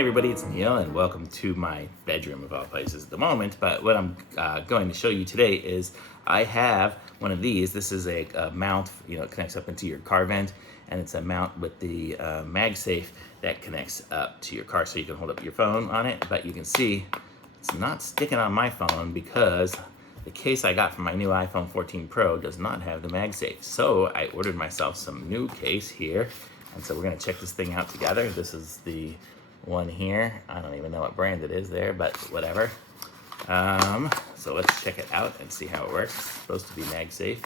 Hey everybody, it's Neil and welcome to my bedroom of all places at the moment. But what I'm going to show you today is I have one of these. This is a mount, it connects up into your car vent, and it's a mount with the MagSafe that connects up to your car so you can hold up your phone on it. But you can see it's not sticking on my phone because the case I got from my new iPhone 14 Pro does not have the MagSafe. So I ordered myself some new case here. And so we're gonna check this thing out together. This is the one here. I don't even know what brand it is there, but whatever. So let's check it out and see how it works. It's supposed to be MagSafe,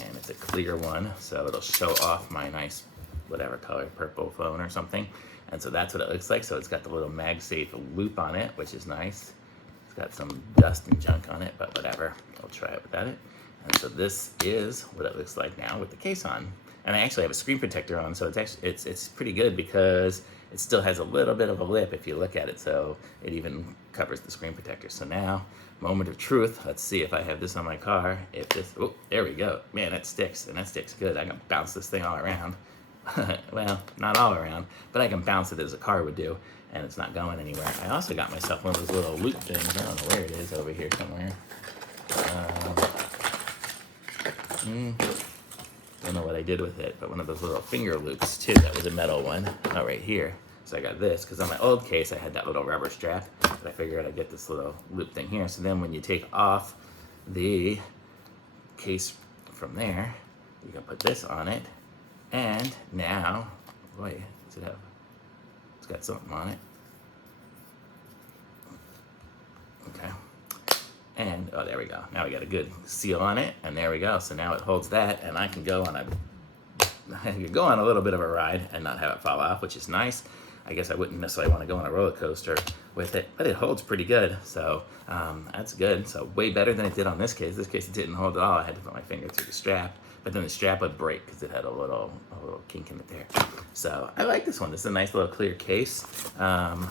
and it's a clear one, so it'll show off my nice, whatever color, purple phone or something. And so that's what it looks like. So it's got the little MagSafe loop on it, which is nice. It's got some dust and junk on it, but whatever. I'll try it without it. And so this is what it looks like now with the case on. And I actually have a screen protector on, so it's pretty good because it still has a little bit of a lip if you look at it, so it even covers the screen protector. So now, moment of truth. Let's see if I have this on my car. If this, oh, there we go. Man, that sticks, and that sticks good. I can bounce this thing all around. Well, not all around, but I can bounce it as a car would do, and it's not going anywhere. I also got myself one of those little loop things. I don't know where it is, over here somewhere. Don't know what I did with it, but one of those little finger loops too. That was a metal one. Oh, right here. So I got this because on my old case I had that little rubber strap, but I figured I'd get this little loop thing here. So then when you take off the case from there, you can put this on it, and now, boy, does it have? It's got something on it. Okay. And, oh, there we go. Now we got a good seal on it, and there we go. So now it holds that, and I can go on a little bit of a ride and not have it fall off, which is nice. I guess I wouldn't necessarily want to go on a roller coaster with it, but it holds pretty good. So that's good. So way better than it did on this case. This case it didn't hold at all. I had to put my finger through the strap, but then the strap would break because it had a little kink in it there. So I like this one. This is a nice little clear case. I'm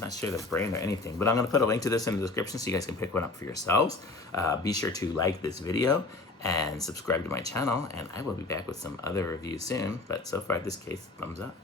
not sure the brand or anything, but I'm going to put a link to this in the description so you guys can pick one up for yourselves. Be sure to like this video and subscribe to my channel, and I will be back with some other reviews soon. But so far, this case, thumbs up.